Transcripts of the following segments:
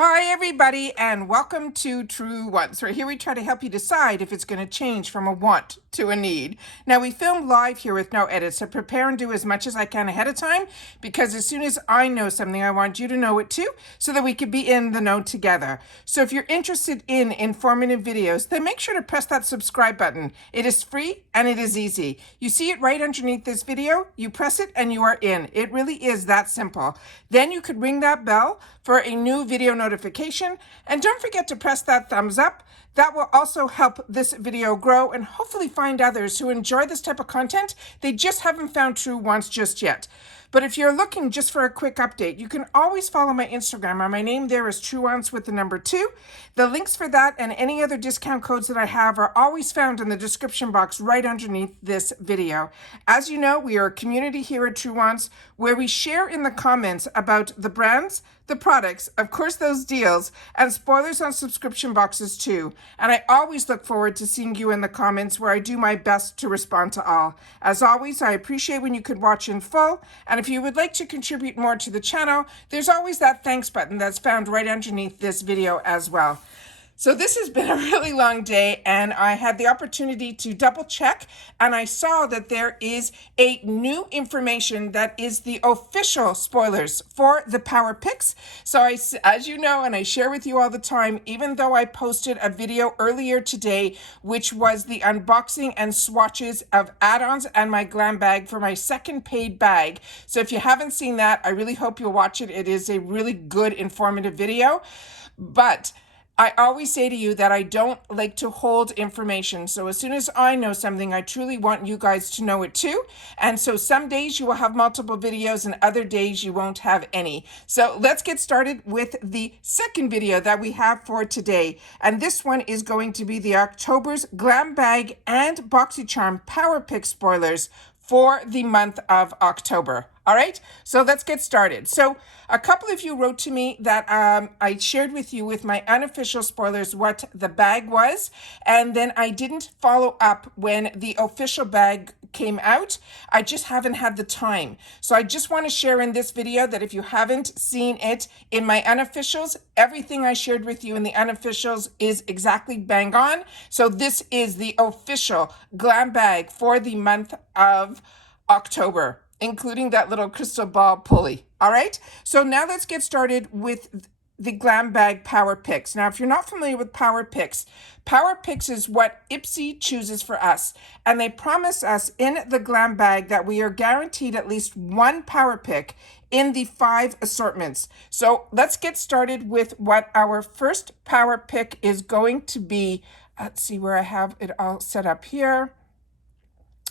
Hi everybody and welcome to Truewants, where here we try to help you decide if it's going to change from a want to a need. Now we film live here with no edits, so prepare and do as much as I can ahead of time, because as soon as I know something, I want you to know it too, so that we can be in the know together. So if you're interested in informative videos, then make sure to press that subscribe button. It is free and it is easy. You see it right underneath this video, you press it and you are in. It really is that simple. Then you could ring that bell for a new video notification, and don't forget to press that thumbs up. That will also help this video grow and hopefully find others who enjoy this type of content. They just haven't found Truewants just yet. But if you're looking just for a quick update, you can always follow my Instagram. My name there is Truewants with the number 2. The links for that and any other discount codes that I have are always found in the description box right underneath this video. As you know, we are a community here at Truewants where we share in the comments about the brands, the products, of course those deals, and spoilers on subscription boxes too. And I always look forward to seeing you in the comments, where I do my best to respond to all. As always, I appreciate when you could watch in full, and if you would like to contribute more to the channel, there's always that thanks button that's found right underneath this video as well. So this has been a really long day, and I had the opportunity to double check, and I saw that there is a new information that is the official spoilers for the Power Picks. So as you know, and I share with you all the time, even though I posted a video earlier today, which was the unboxing and swatches of add-ons and my GlamBag for my second paid bag. So if you haven't seen that, I really hope you'll watch it. It is a really good, informative video. But I always say to you that I don't like to hold information. So as soon as I know something, I truly want you guys to know it too. And so some days you will have multiple videos and other days you won't have any. So let's get started with the second video that we have for today. And this one is going to be the October's GlamBag and Boxycharm Power Pick spoilers for the month of October. All right, so let's get started. So a couple of you wrote to me that I shared with you with my unofficial spoilers what the bag was, and then I didn't follow up when the official bag came out. I just haven't had the time. So I just want to share in this video that if you haven't seen it in my unofficials, everything I shared with you in the unofficials is exactly bang on. So this is the official GlamBag for the month of October, including that little crystal ball pulley. All right, so now let's get started with the GlamBag Power Picks. Now, if you're not familiar with Power Picks is what IPSY chooses for us. And they promise us in the GlamBag that we are guaranteed at least one Power Pick in the 5 assortments. So let's get started with what our first Power Pick is going to be. Let's see where I have it all set up here.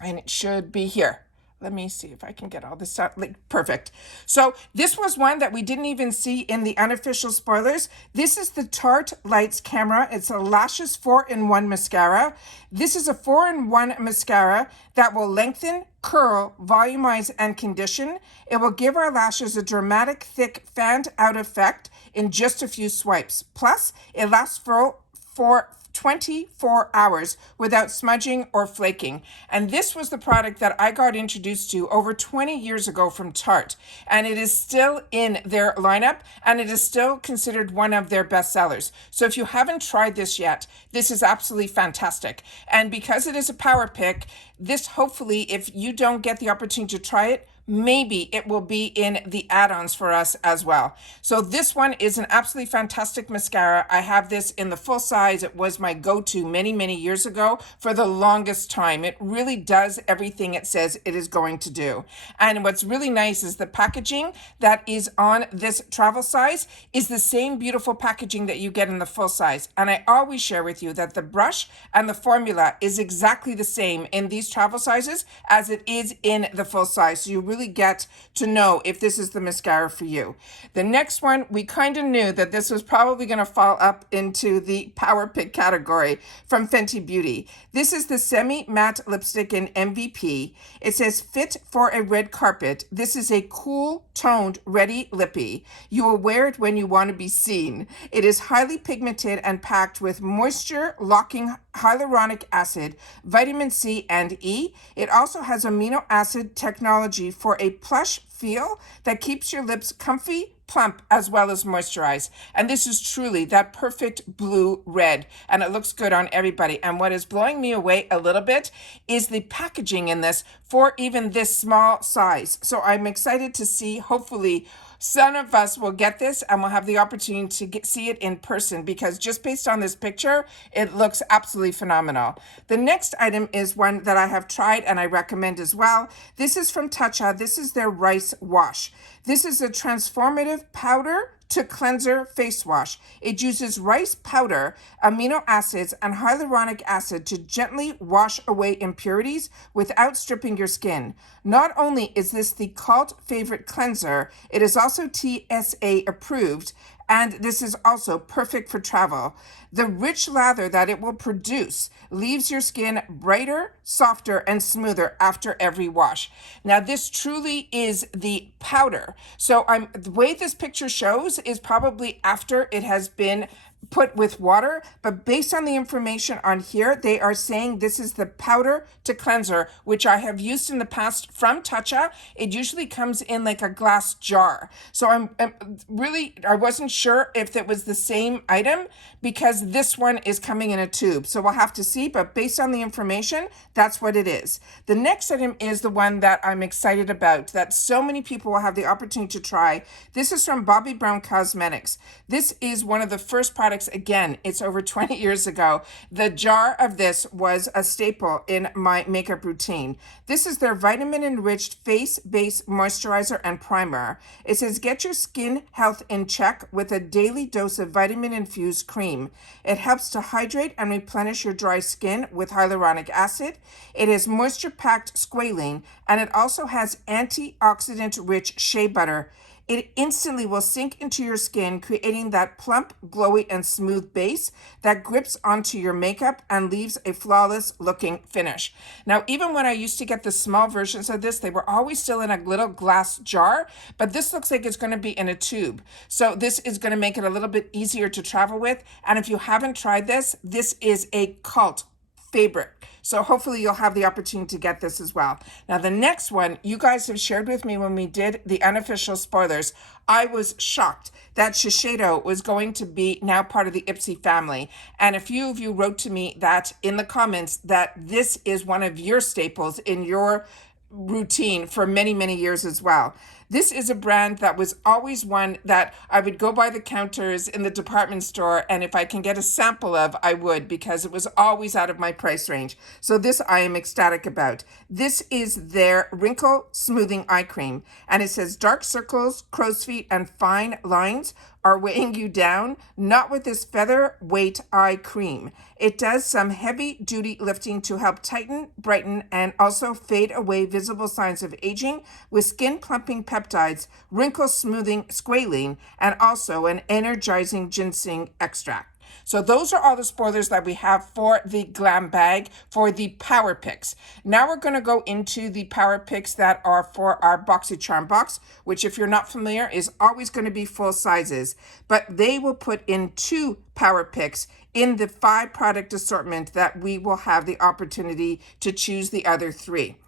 And it should be here. Let me see if I can get all this out. Perfect. So this was one that we didn't even see in the unofficial spoilers. This is the Tarte Lights Camera. It's a Lashes 4-in-1 mascara. This is a 4-in-1 mascara that will lengthen, curl, volumize, and condition. It will give our lashes a dramatic, thick, fanned out effect in just a few swipes. Plus, it lasts for 24 hours without smudging or flaking. And this was the product that I got introduced to over 20 years ago from Tarte. And it is still in their lineup, and it is still considered one of their best sellers. So if you haven't tried this yet, this is absolutely fantastic. And because it is a power pick, this hopefully, if you don't get the opportunity to try it, maybe it will be in the add-ons for us as well. So this one is an absolutely fantastic mascara. I have this in the full size. It was my go-to many, many years ago for the longest time. It really does everything it says it is going to do. And what's really nice is the packaging that is on this travel size is the same beautiful packaging that you get in the full size. And I always share with you that the brush and the formula is exactly the same in these travel sizes as it is in the full size. So you really get to know if this is the mascara for you. The next one, we kind of knew that this was probably going to fall up into the Power Pick category from Fenty Beauty. This is the semi-matte lipstick in MVP. It says fit for a red carpet. This is a cool toned ready lippy. You will wear it when you want to be seen. It is highly pigmented and packed with moisture locking hyaluronic acid, vitamin C and E. It also has amino acid technology for a plush feel that keeps your lips comfy, plump, as well as moisturize. And this is truly that perfect blue red, and it looks good on everybody. And what is blowing me away a little bit is the packaging in this for even this small size. So I'm excited to see, hopefully, some of us will get this and we'll have the opportunity to see it in person, because just based on this picture, it looks absolutely phenomenal. The next item is one that I have tried and I recommend as well. This is from Toucha. This is their rice wash. This is a transformative powder to cleanser face wash. It uses rice powder, amino acids, and hyaluronic acid to gently wash away impurities without stripping your skin. Not only is this the cult favorite cleanser, it is also TSA approved, and this is also perfect for travel. The rich lather that it will produce leaves your skin brighter, softer, and smoother after every wash. Now, this truly is the powder. So the way this picture shows is probably after it has been put with water, but based on the information on here, they are saying this is the powder to cleanser, which I have used in the past from Toucha. It usually comes in like a glass jar. So I wasn't sure if it was the same item, because this one is coming in a tube. So we'll have to see, but based on the information, that's what it is. The next item is the one that I'm excited about, that so many people will have the opportunity to try. This is from Bobbi Cosmetics. This is one of the first products. Again, it's over 20 years ago. The jar of this was a staple in my makeup routine. This is their vitamin-enriched face base moisturizer and primer. It says, get your skin health in check with a daily dose of vitamin-infused cream. It helps to hydrate and replenish your dry skin with hyaluronic acid. It is moisture-packed squalene, and it also has antioxidant-rich shea butter. It instantly will sink into your skin, creating that plump, glowy, and smooth base that grips onto your makeup and leaves a flawless looking finish. Now, even when I used to get the small versions of this, they were always still in a little glass jar, but this looks like it's going to be in a tube. So this is going to make it a little bit easier to travel with. And if you haven't tried this, this is a cult favorite. So hopefully you'll have the opportunity to get this as well. Now, the next one you guys have shared with me when we did the unofficial spoilers, I was shocked that Shiseido was going to be now part of the IPSY family. And a few of you wrote to me that in the comments that this is one of your staples in your routine for many, many years as well. This is a brand that was always one that I would go by the counters in the department store, and if I can get a sample of, I would, because it was always out of my price range. So this I am ecstatic about. This is their wrinkle smoothing eye cream, and it says dark circles, crow's feet, and fine lines are weighing you down, not with this featherweight eye cream. It does some heavy duty lifting to help tighten, brighten, and also fade away visible signs of aging with skin plumping peptides, wrinkle smoothing squalene, and also an energizing ginseng extract. So those are all the spoilers that we have for the GlamBag for the Power Picks. Now we're going to go into the Power Picks that are for our Boxycharm box, which if you're not familiar is always going to be full sizes, but they will put in 2 Power Picks in the 5 product assortment that we will have the opportunity to choose the other 3.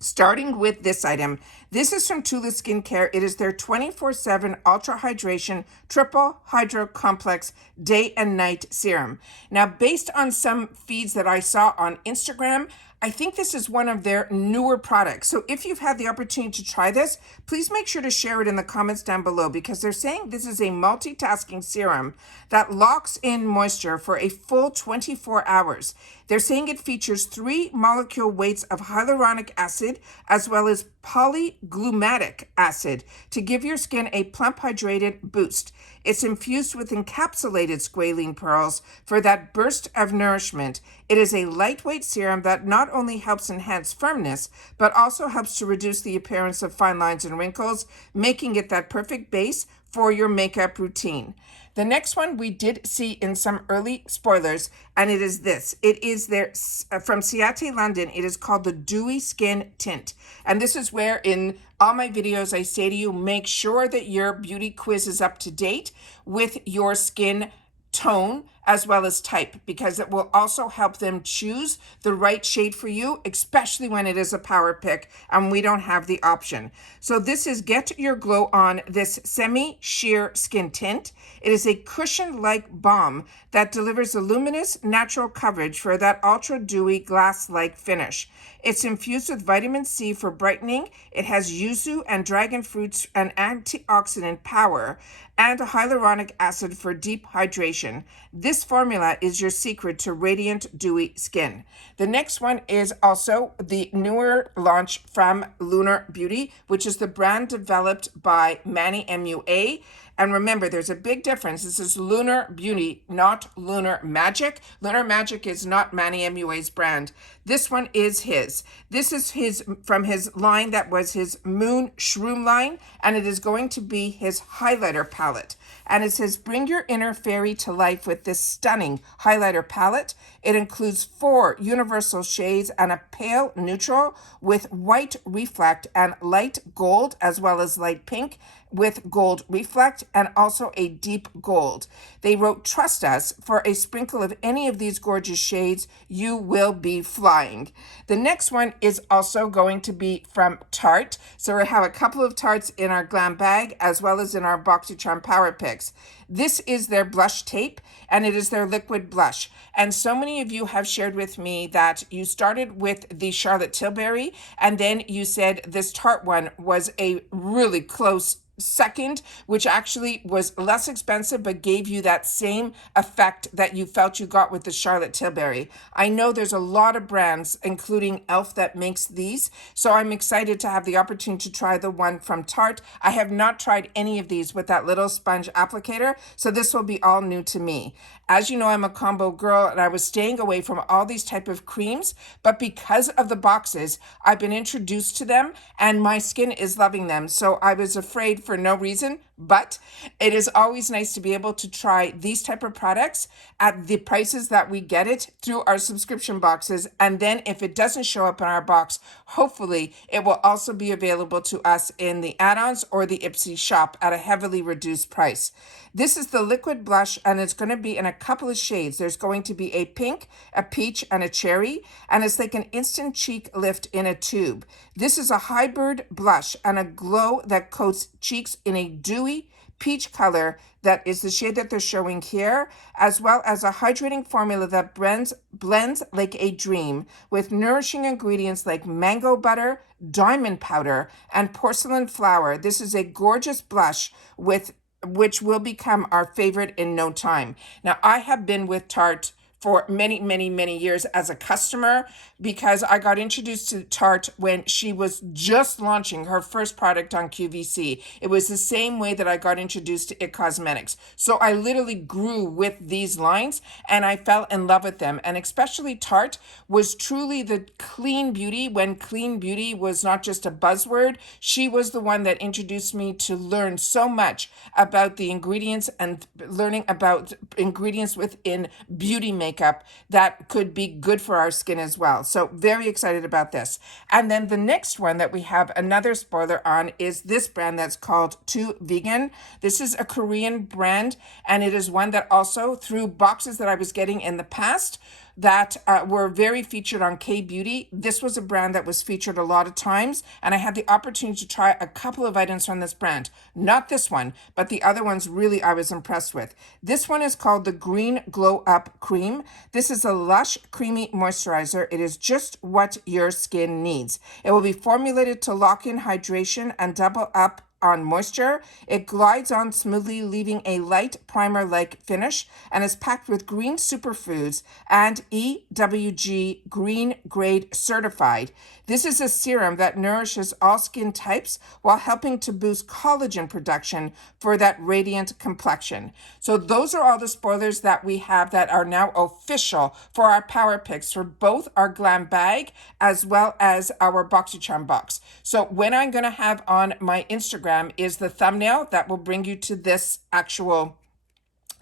Starting with this item, this is from Tula Skincare. It is their 24/7 Ultra Hydration Triple Hydro Complex Day and Night Serum. Now, based on some feeds that I saw on Instagram, I think this is one of their newer products. So if you've had the opportunity to try this, please make sure to share it in the comments down below, because they're saying this is a multitasking serum that locks in moisture for a full 24 hours. They're saying it features 3 molecule weights of hyaluronic acid as well as polyglumatic acid to give your skin a plump, hydrated boost. It's infused with encapsulated squalene pearls for that burst of nourishment. It is a lightweight serum that not only helps enhance firmness, but also helps to reduce the appearance of fine lines and wrinkles, making it that perfect base for your makeup routine. The next one we did see in some early spoilers, and it is this. It is their from Ciate London. It is called the Dewy Skin Tint. And this is where in all my videos I say to you, make sure that your beauty quiz is up to date with your skin tone as well as type, because it will also help them choose the right shade for you, especially when it is a power pick and we don't have the option. So this is Get Your Glow On, this semi-sheer skin tint. It is a cushion-like balm that delivers a luminous natural coverage for that ultra dewy glass-like finish. It's infused with vitamin C for brightening. It has yuzu and dragon fruits and antioxidant power, and a hyaluronic acid for deep hydration. This formula is your secret to radiant, dewy skin. The next one is also the newer launch from Lunar Beauty, which is the brand developed by Manny MUA. And remember, there's a big difference. This is Lunar Beauty, not Lunar Magic. Lunar Magic is not Manny MUA's brand. This one is his. This is his from his line that was his Moon Shroom line, and it is going to be his highlighter palette. And it says, bring your inner fairy to life with this stunning highlighter palette. It includes 4 universal shades and a pale neutral with white reflect and light gold, as well as light pink with gold reflect, and also a deep gold. They wrote, trust us, for a sprinkle of any of these gorgeous shades, you will be flying. The next one is also going to be from Tarte. So we have a couple of Tartes in our GlamBag as well as in our Boxycharm Power Picks. This is their blush tape, and it is their liquid blush. And so many of you have shared with me that you started with the Charlotte Tilbury, and then you said this Tarte one was a really close second, which actually was less expensive but gave you that same effect that you felt you got with the Charlotte Tilbury. I know there's a lot of brands, including e.l.f., that makes these, so I'm excited to have the opportunity to try the one from Tarte. I have not tried any of these with that little sponge applicator, so this will be all new to me. As you know, I'm a combo girl, and I was staying away from all these type of creams, but because of the boxes, I've been introduced to them, and my skin is loving them. So I was afraid for no reason, but it is always nice to be able to try these type of products at the prices that we get it through our subscription boxes. And then if it doesn't show up in our box, hopefully it will also be available to us in the add-ons or the IPSY shop at a heavily reduced price. This is the liquid blush, and it's going to be in a couple of shades. There's going to be a pink, a peach, and a cherry, and it's like an instant cheek lift in a tube. This is a hybrid blush and a glow that coats cheeks in a dewy peach color that is the shade that they're showing here, as well as a hydrating formula that blends like a dream with nourishing ingredients like mango butter, diamond powder, and porcelain flower. This is a gorgeous blush which will become our favorite in no time. Now, I have been with Tarte for many, many, many years as a customer, because I got introduced to Tarte when she was just launching her first product on QVC. It was the same way that I got introduced to IT Cosmetics. So I literally grew with these lines, and I fell in love with them. And especially Tarte was truly the clean beauty when clean beauty was not just a buzzword. She was the one that introduced me to learn so much about the ingredients and learning about ingredients within beauty makeup that could be good for our skin as well. So very excited about this. And then the next one that we have another spoiler on is this brand that's called Too Vegan. This is a Korean brand, and it is one that also, through boxes that I was getting in the past that were very featured on K-Beauty. This was a brand that was featured a lot of times, and I had the opportunity to try a couple of items from this brand. Not this one, but the other ones really I was impressed with. This one is called the Green Glow Up Cream. This is a lush, creamy moisturizer. It is just what your skin needs. It will be formulated to lock in hydration and double up on moisture. It glides on smoothly, leaving a light primer-like finish, and is packed with green superfoods and EWG green grade certified. This is a serum that nourishes all skin types while helping to boost collagen production for that radiant complexion. So those are all the spoilers that we have that are now official for our Power Picks for both our GlamBag as well as our Boxycharm box. So when I'm going to have on my Instagram is the thumbnail that will bring you to this actual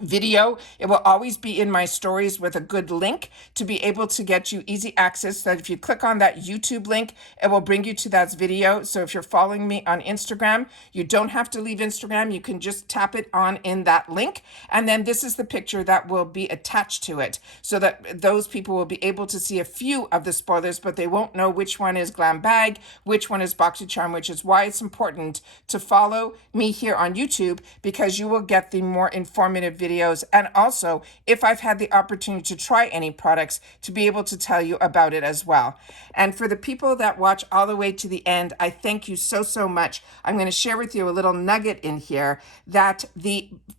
video. It will always be in my stories with a good link to be able to get you easy access. That if you click on that YouTube link, it will bring you to that video. So if you're following me on Instagram, you don't have to leave Instagram. You can just tap it on in that link. And then this is the picture that will be attached to it so that those people will be able to see a few of the spoilers, but they won't know which one is GlamBag, which one is Boxycharm, which is why it's important to follow me here on YouTube, because you will get the more informative videos, and also if I've had the opportunity to try any products, to be able to tell you about it as well. And for the people that watch all the way to the end, I thank you so much. I'm going to share with you a little nugget in here that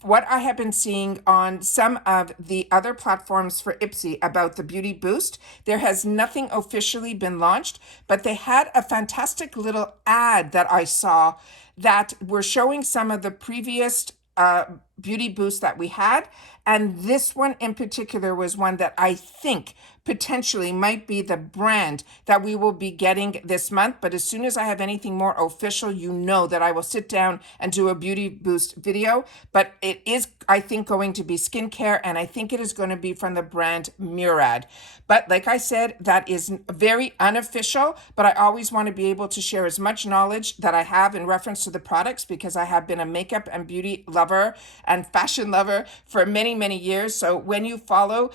what I have been seeing on some of the other platforms for IPSY about the Beauty Boost, there has nothing officially been launched, but they had a fantastic little ad that I saw that were showing some of the previous Beauty Boost that we had. And this one in particular was one that I think potentially might be the brand that we will be getting this month. But as soon as I have anything more official, you know that I will sit down and do a Beauty Boost video. But it is, I think, going to be skincare, and I think it is going to be from the brand Murad. But like I said, that is very unofficial, but I always want to be able to share as much knowledge that I have in reference to the products, because I have been a makeup and beauty lover and fashion lover for many years. So when you follow,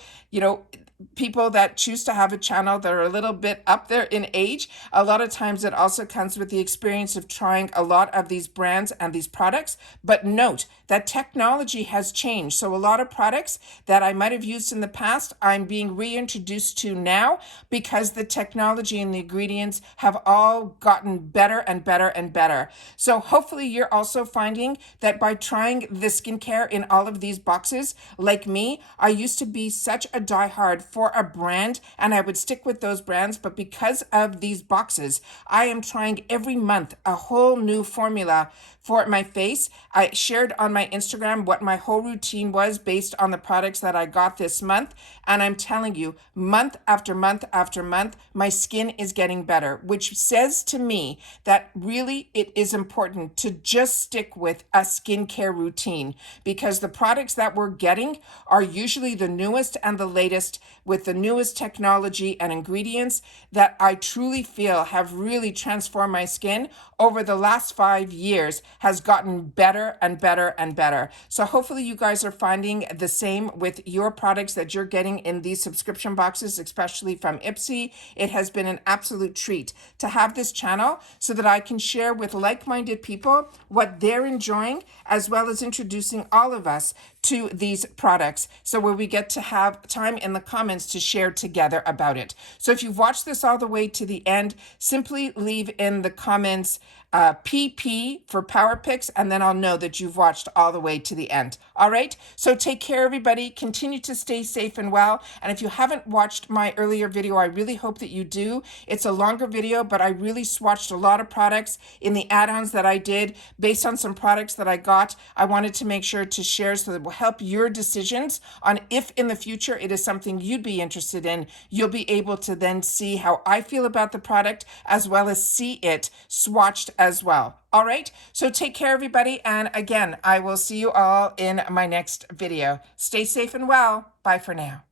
people that choose to have a channel that are a little bit up there in age, a lot of times it also comes with the experience of trying a lot of these brands and these products. But note that technology has changed. So a lot of products that I might have used in the past, I'm being reintroduced to now, because the technology and the ingredients have all gotten better and better and better. So hopefully you're also finding that by trying the skincare in all of these boxes, like me, I used to be such a diehard for a brand and I would stick with those brands, but because of these boxes, I am trying every month a whole new formula for my face. I shared on my Instagram what my whole routine was based on the products that I got this month. And I'm telling you, month after month after month, my skin is getting better, which says to me that really it is important to just stick with a skincare routine, because the products that we're getting are usually the newest and the latest with the newest technology and ingredients that I truly feel have really transformed my skin over the last 5 years, has gotten better and better and better. So hopefully you guys are finding the same with your products that you're getting in these subscription boxes, especially from IPSY. It has been an absolute treat to have this channel so that I can share with like-minded people what they're enjoying, as well as introducing all of us to these products, so where we get to have time in the comments to share together about it. So if you've watched this all the way to the end, simply leave in the comments PP for Power Picks, and then I'll know that you've watched all the way to the end. All right, so take care, everybody. Continue to stay safe and well. And if you haven't watched my earlier video, I really hope that you do. It's a longer video, but I really swatched a lot of products in the add-ons that I did based on some products that I got. I wanted to make sure to share so that it will help your decisions on if in the future it is something you'd be interested in. You'll be able to then see how I feel about the product, as well as see it swatched as well. All right, so take care, everybody. And again, I will see you all in my next video. Stay safe and well. Bye for now.